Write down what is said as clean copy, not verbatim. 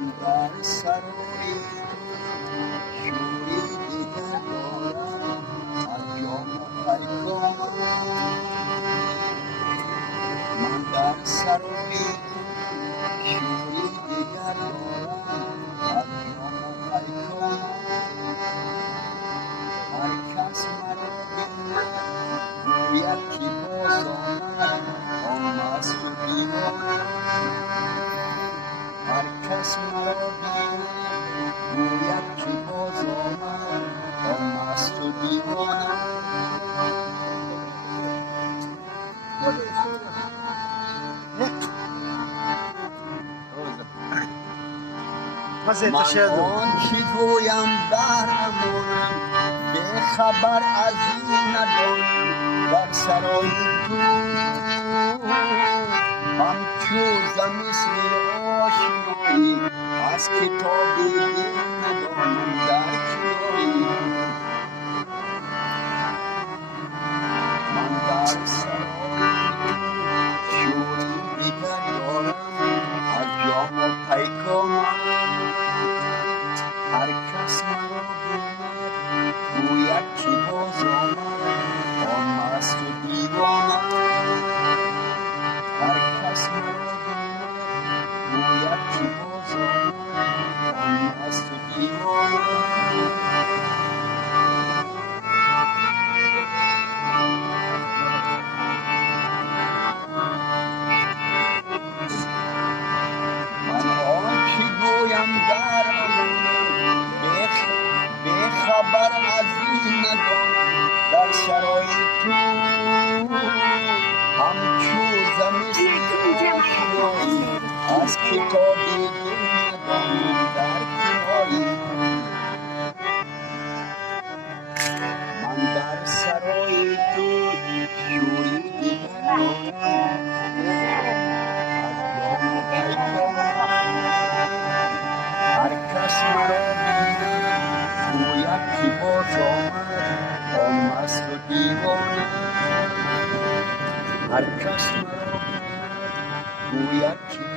من در سرای شوری دیگر دارم از جام و پیکان من در سرای شوری دیگر دارم از جام و پیکان هر کس مرا بیند گوید که باز آمد مست و دیوانه هر کس مرا بیند گوید که باز آمد مست و دیوانه من آنچه گویم در امانم به خبر از این ندانم در سرای تو همچو زمستان آشنایی از کتاب دین ندانم در کنایی من در سرای شوری دیگر دارم از جام و پیکان هر کس مرا بیند گوید که باز آمد مست و دیوانه هر کس مرا بیند گوید که باز آمد مست و دیوانه من آنچه گویم در امانم به خبر از این ندانم در سرای تو همچو زمستان آشنایی از کتاب دین ندانم در کنایی من در سرای تو شوری دیگر دارم از جام و پیکان هر کس مرا بیند گوید که باز آمد مست و دیوانه هر کس مرا بیند گوید که